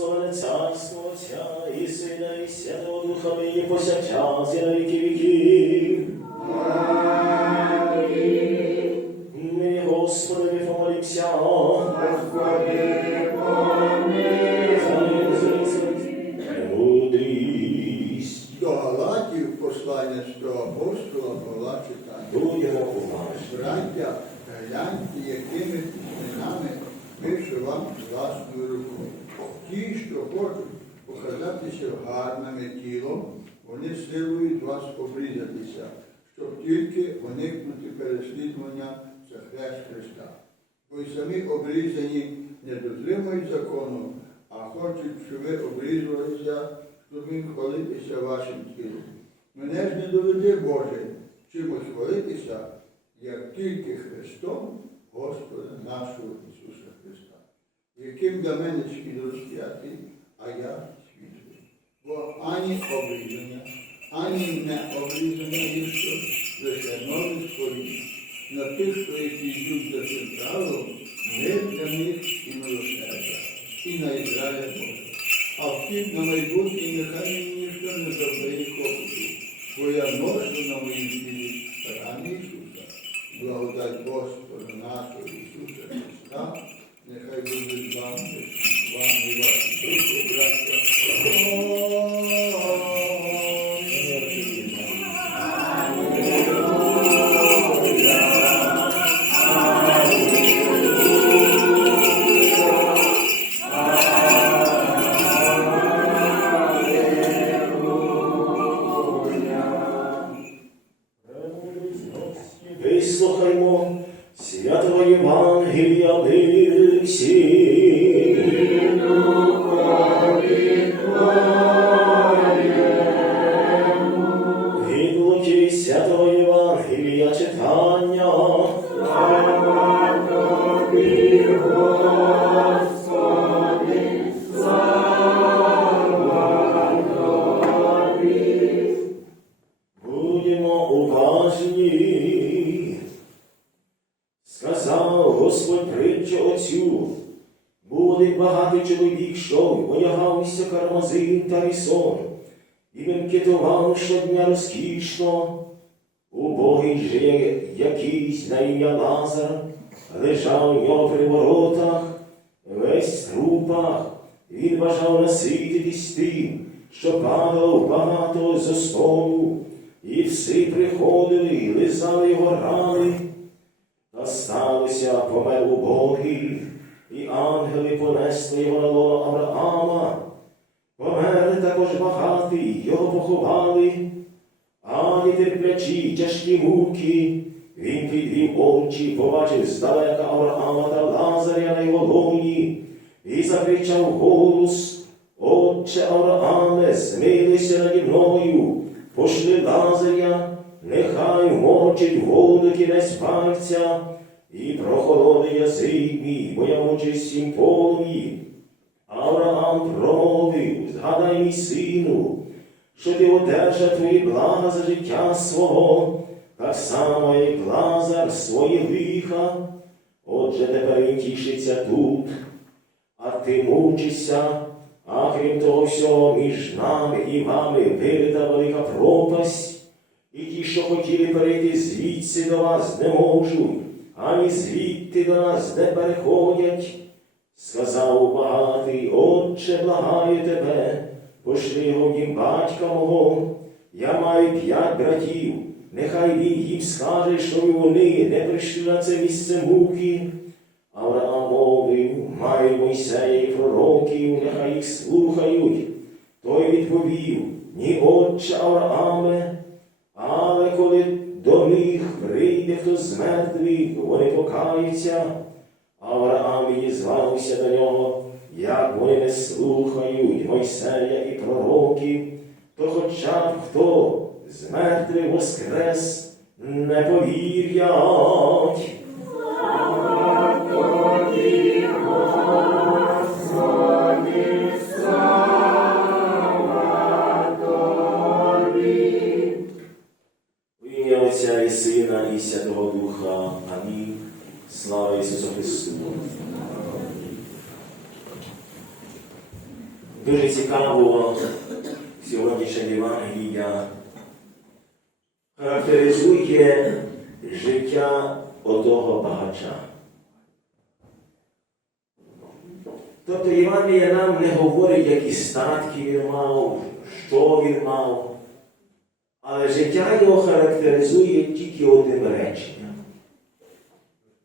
благословене царство Отця і Сина, і Святого Духа, нині повсякчас, і на віки віків. Вони силують вас обрізатися, щоб тільки уникнути переслідування за хрест Христа. Бо й самі обрізані не дотримують закону, а хочуть, щоб ви обрізувалися, щоб їм хвалитися вашим тілом. Мене ж не доведе Боже чимось хвалитися, як тільки Христом Господа нашого Ісуса Христа, яким для мене світ розп'ятий, а я. Бо ані обрізання, ані не обрізання є що лише нові створіння. На тих, що які йдуть за цим правилом, не для них і милосердя, і на Ізраїля Бога. А втім, на майбутнє нехай мені ніхто не завдає клопоту, бо я ношу на моїм тілі рани Ісуса. Благодать Господа нашого Ісуса Христа, Вислухаймо святого Євангелія від багатий чоловік, що одягався кармазин та рісон, і бенкетував щодня розкішно. Убогий же якийсь на ім'я Лазар лежав у нього при воротах, весь в трупах, він бажав насититись тим, що падало багато зо столу, і всі приходили і лизали його рани. Та сталося, помер убогий, і ангели понесли його на лоно Авраама. Помер також багатий, його поховали, а не терплячі тяжкі муки. Він підвів очі, побачив здалека Авраама та Лазаря на його лоні, і закричав голос, Отче Аврааме, змилися наді мною, пошли Лазаря, нехай мочить воду кінець пальця, і прохолоди язик мій, бо я мочив сім полум'ї. Авраам промовив, згадай мій сину, що ти одержав твої блага за життя свого, так само, як Лазар своє лиха. Отже, тепер він тішиться тут, а ти мучишся, а крім того всього, між нами і вами вирита велика пропасть, і ті, що хотіли перейти звідси до вас, не можуть, ані звідти до нас не переходять. Сказав багатий, Отче, благаю тебе, пошли його в дім батька мого. Я маю п'ять братів, нехай він їм скаже, що вони не прийшли на це місце муки. Авраам мовив, маю Мойсея і пророків, нехай їх слухають. Той відповів, ні, отче Аврааме, але коли до них прийде хто з мертвих, вони покаються. Авраам відізвався до нього, як вони не слухають Мойсея і пророків, то хоча б хто з мертвих воскрес не повірять. Святого Духа. Амінь. Слава Ісусу Христу. Дуже цікаво Сьогоднішня Євангелія характеризує життя отого багача. Тобто Євангелія нам не говорить, які статки він мав, що він мав, але життя його характеризує тільки одним реченням.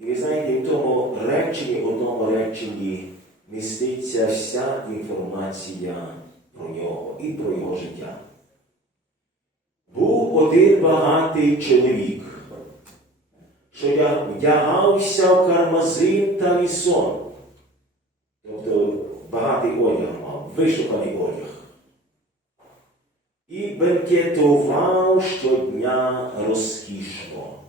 І ви знаєте, в тому реченні, в одному реченні міститься вся інформація про нього і про його життя. Був один багатий чоловік, що вдягався в кармазин та вісон. Тобто багатий одяг мав, вишуканий одяг. І бенкетував щодня розкішно.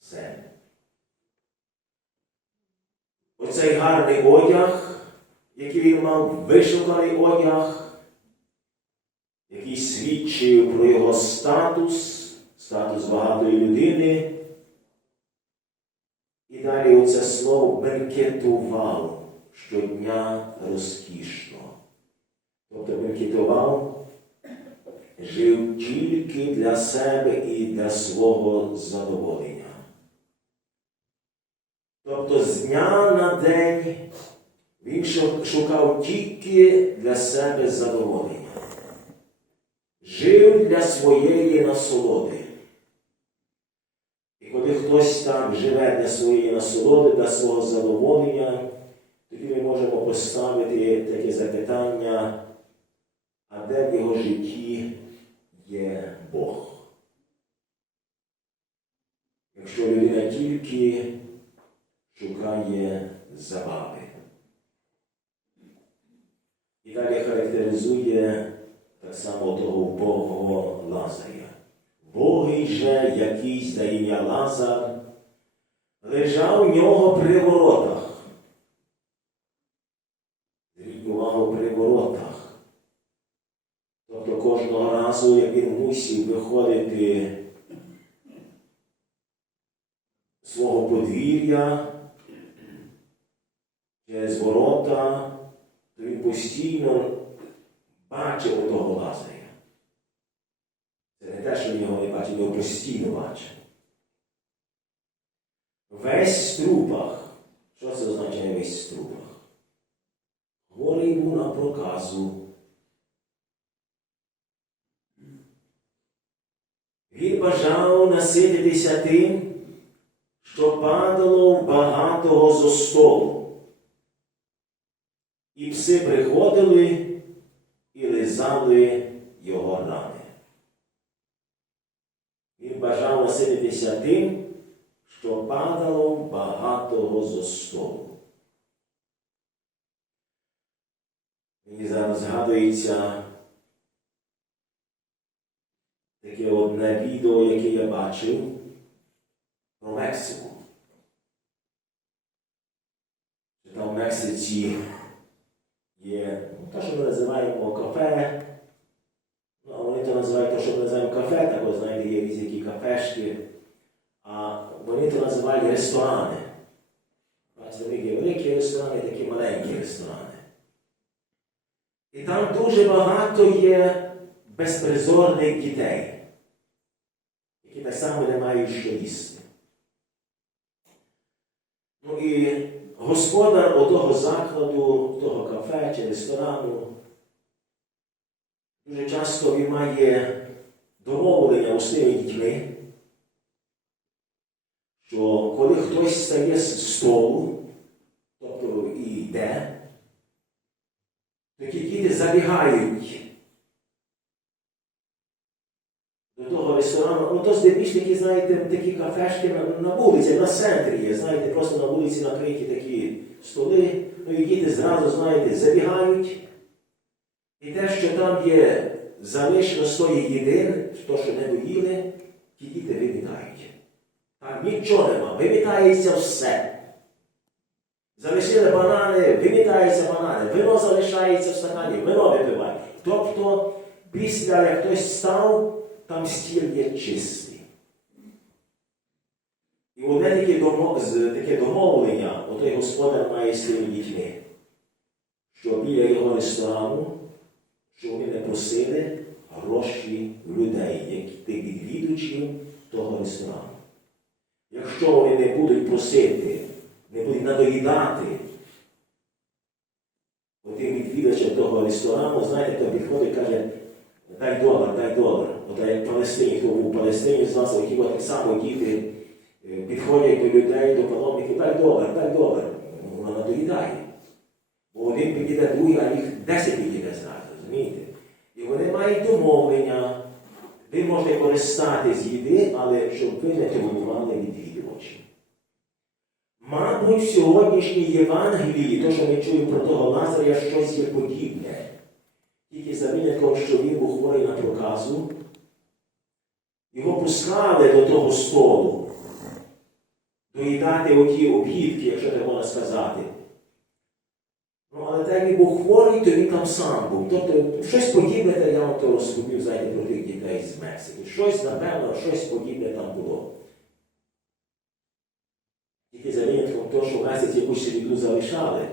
Все. Оцей гарний одяг, який він мав, вишуканий одяг, який свідчив про його статус, статус багатої людини. І далі оце слово бенкетував щодня розкішно. Тобто бенкетував, жив тільки для себе і для свого задоволення. Тобто з дня на день він шукав тільки для себе задоволення. Жив для своєї насолоди. І коли хтось так живе для своєї насолоди, для свого задоволення, тоді ми можемо поставити таке запитання, де в його житті є Бог? Якщо людина тільки шукає забави. І далі характеризує так само того вбогого Лазаря. Богий же якийсь за ім'я Лазар лежав у нього при воротах. Зверніть увагу при воротах. Тобто кожного разу, як він мусив виходити свого подвір'я через ворота, то він постійно бачив того Лазаря. Це не те, що він його не бачив, його постійно бачив. Весь в трупах. Що це означає весь в трупах? Голий був на проказу. Він бажав насититися тим, що падало багатого зо столу. І пси приходили і лизали його рани. Він бажав насититися тим, що падало багатого зо столу. Мені зараз згадується таке відео, яке я бачив про Мексику. Що Там в Мексиці є ну, те, що ми називаємо кафе. Ну, вони то називають те, що ми називаємо кафе, так от, знаєте, є різні кафешки. А вони то називають ресторани. Бачите, такі великі ресторани, такі маленькі ресторани. І там дуже багато є безпризорних дітей, які так само не мають що їсти. Ну і господар отого закладу, того кафе чи ресторану, дуже часто він має домовлення з тими дітьми, що коли хтось стає з столу, тобто і йде, такі діти забігають до того ресторану. Ну, то здебільш знаєте, такі кафешки на, на вулиці, на центрі є, знаєте, просто на вулиці накриті такі столи, ну і діти зразу, знаєте, забігають. І те, що там є залишено тої їди, то, що не доїли, ті діти вимітають. Там нічого нема, вимітається все. Залишили банани, вимітаються банани, вино залишається в стакані, вино випивають. Тобто, після як хтось став, там стіл є чистий. І одне таке, домо- таке домовлення, отой господар має з тими дітьми, що біля його ресторану, що вони не просили гроші людей, тих відвідувачів того ресторану. Якщо вони не будуть просити, не будуть надоїдати отим відвідувачам того ресторану, знаєте, хто підходить і каже, дай долар, дай долар. От Палестині, хто був в Палестині з нас, які так само діти е, підходять до людей, до паломників, дай долар, дай долар. Вона надоїдає. Бо один підійде другий, а їх десять підійде зразу, розумієте? І вони мають домовлення. Ви можете користати з їди, але щоб ви не турбували відвідувачів. Мабуть, в сьогоднішній Євангелії, то, що ми чуємо про того Лазаря, щось є подібне. Тільки за винятком, що він був хворий на проказу, його пускали до того столу, доїдати оті обідки, якщо так можна сказати. Ну, але так як був хворий, то він там сам був. Тобто щось подібне, та я вам то розповів, знаєте, про тих дітей з Мексики. Щось, напевно, щось подібне там було. Тільки за винятком того, що в месяць якусь їду залишали,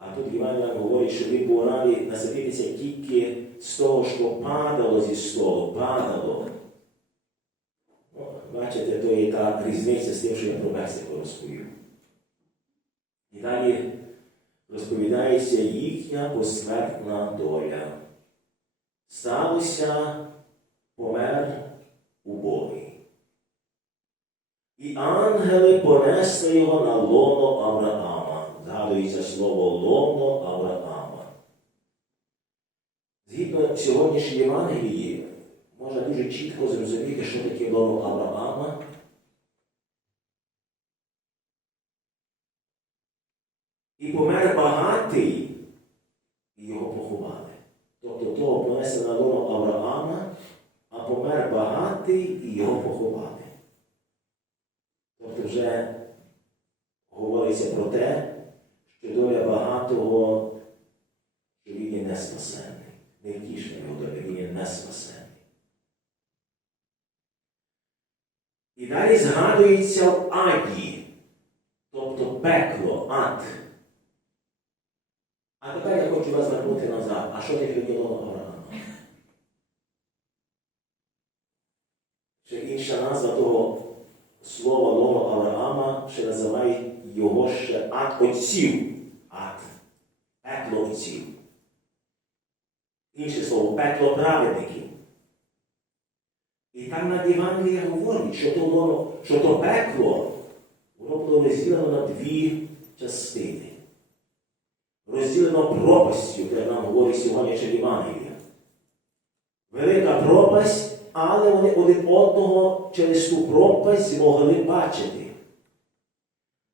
а тут Іван говорить, що він був радий насититися тільки з того, що падало зі столу, падало. Ну, бачите, то є та різниця з тим, що я про Мексику розповів. І далі розповідається їхня посмертна доля. Сталося помер убогий. І ангели понесли його на лоно Авраама. Згадується слово лоно Авраама. Згідно сьогоднішньої Євангелії, можна дуже чітко зрозуміти, що таке лоно Авраама. І помер багатий, і його поховали. Тобто того понесли на лоно Авраама, а помер багатий і його поховали. Тобто вже говориться про те, що доля багатого, що він є не спасенний. Не втішна його доля, він є не спасенний. І далі згадується в аді, тобто пекло, ад. А тепер я хочу вас вернути назад. А що таке діло Авраама? Ще інша назва того слова лоно Авраама ще називають його ще ад отців. Ад. Пекло. Інше слово, пекло праведників. І там на Євангелія говорить, що то, лоно, що то пекло, воно було розділено на дві частини. Розділено пропастю, де нам говорить сьогоднішня Євангелія. Велика пропасть, але вони один одного через ту пропасть могли бачити.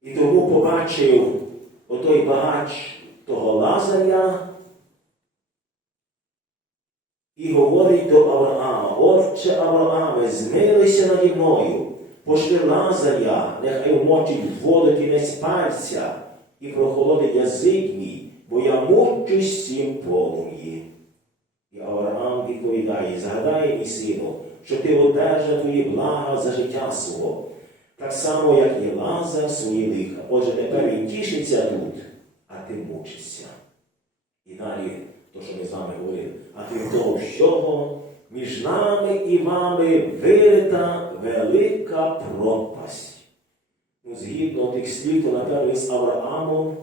І тому побачив отой багач того Лазаря і говорить до Авраама, Отче Аврааме, змилися наді мною, пошли Лазаря, нехай вмочить воду кінець пальця і прохолодить язик мій, бо я мучусь цим полум'ї. І Авраам відповідає, згадай, мій сину, що ти одержав твої блага за життя свого, так само, як і Лазар свої лиха. Отже, тепер він тішиться тут, ти мучишся. І далі, то, що ми з вами говорили, а крім того всього, між нами і вами вирита велика пропасть. Ну, згідно тих слів, то, напевно, з Авраамом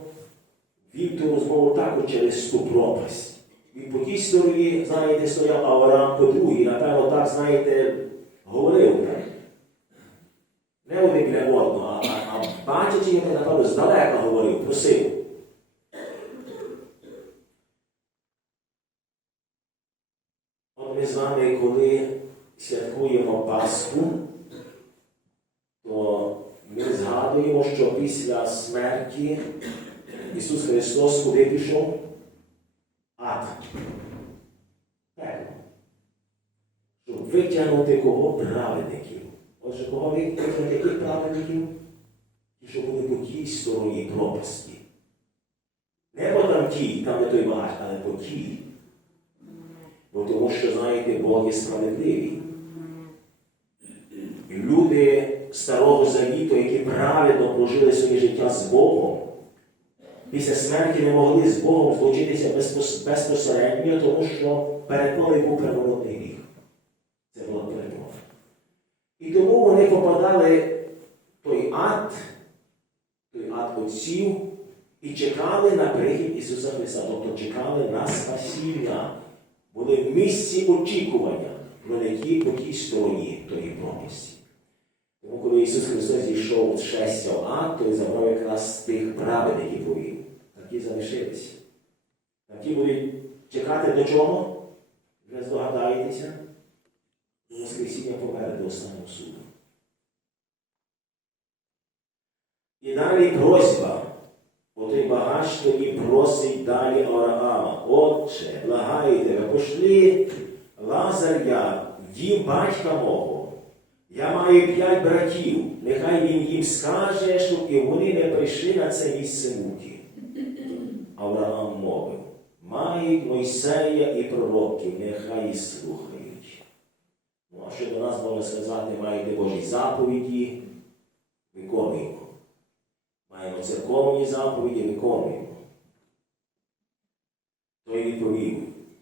вів ту розмову також через ту пропасть. Він по тій стороні, знаєте, стояв Авраам по другій, напевно, так, знаєте, говорив. Не один для одного, а, а бачачи, як, напевно, здалека говорив, просив. От ми з вами, коли святкуємо Пасху, то ми згадуємо, що після смерті Ісус Христос куди пішов? Ад. Пекло. Щоб витягнути кого праведників. Отже, кого витягнути яких праведників? Ті, що були по тій стороні пропасті. Не по там тій, там де той багач, але по тій. Бо тому що, знаєте, Бог є справедливий. Люди старого завіту, які праведно прожили своє життя з Богом, після смерті не могли з Богом злучитися безпосередньо, тому що перед ними був первородний гріх. Це була перемога. І тому вони попадали в той ад, той ад отців, і чекали на прихід Ісуса Христа, тобто чекали на спасіння, були в місці очікування, не ті по тій стороні тої пропасті. Тому коли Ісус Христос зійшов з шестя в ад, то забрав якраз тих праведників повів. Такі залишилися. Такі будуть чекати до чого? Ви здогадаєтеся? До Воскресіння попереду останнього суду. І далі просьба. Отой багач тоді просить далі Авраама. Отче, благаю тебе, пошли Лазаря дім батька мого. Я маю п'ять братів, нехай він їм скаже, щоб і вони не прийшли на це місце муки. Авраам мовив, мають Мойсея і пророків, нехай слухають. Ну, а що до нас можна сказати, маєте Божі заповіді, церковні заповіді, виконуємо. Той відповів,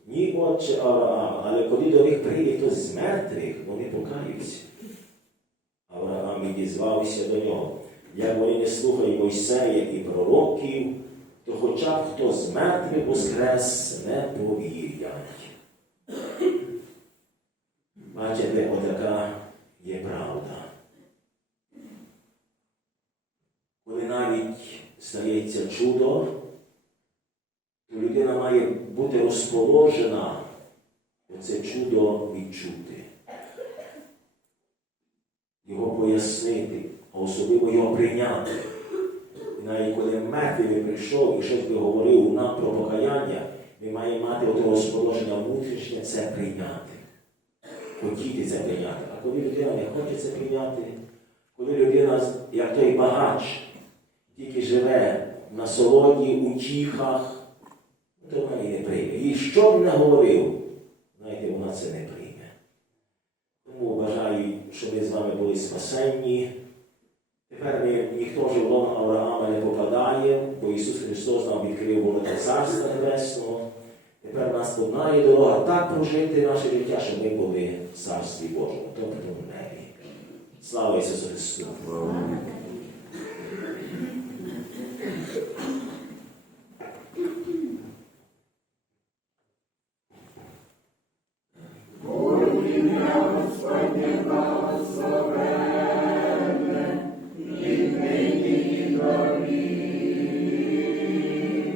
ні, отче Авраам, але коли до них прийде хтось з мертвих, вони покаються. Авраам відізвався до нього. Як вони не слухають Мойсея і пророків, то хоча б хто з мертвих воскрес не повірять. Бачите, отака є правда. Коли навіть стається чудо, то людина має бути розположена оце чудо відчути його пояснити, а особливо його прийняти. І навіть коли мертвий прийшов і щось би говорив нам про покаяння, ми маємо мати оте розположення внутрішнє це прийняти. Хотіти це прийняти. А коли людина не хоче це прийняти, коли людина, як той багач, тільки живе в насолоді, утіхах, то вона її не прийме. І що б не говорив, знаєте, вона це не прийме. Тому бажаю, щоб ми з вами були спасенні. Тепер ми, ніхто вже в лон Авраама не попадає, бо Ісус Христос нам відкрив ворота Царства Небесного. Тепер у нас одна є дорога так прожити наше життя, щоб ми були в Царстві Божому, тобто в небі. Слава Ісусу Христу!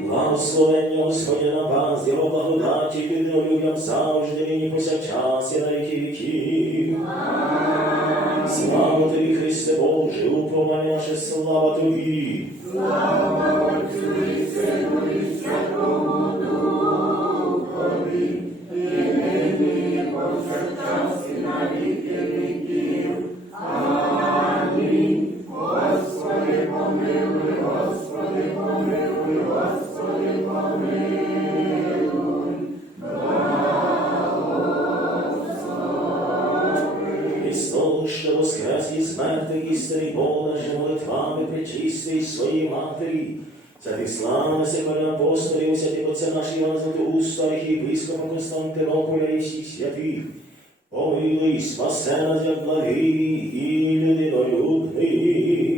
Благословення Господня на вас, Його благодаті підно людям завжди, нині повсякчас і на віки віків. Слава тобі, Христе Боже, уповання наше, слава тобі. Христос, що воскрес із мертвих істини Бога, що молитвами причистий своїй матері. За тих славних секолі апостолів, святих отця наших Івана Златоуста, архієпископа Константинополя і всіх святих. Помилуй, спасе нас, як благий і людинолюбний.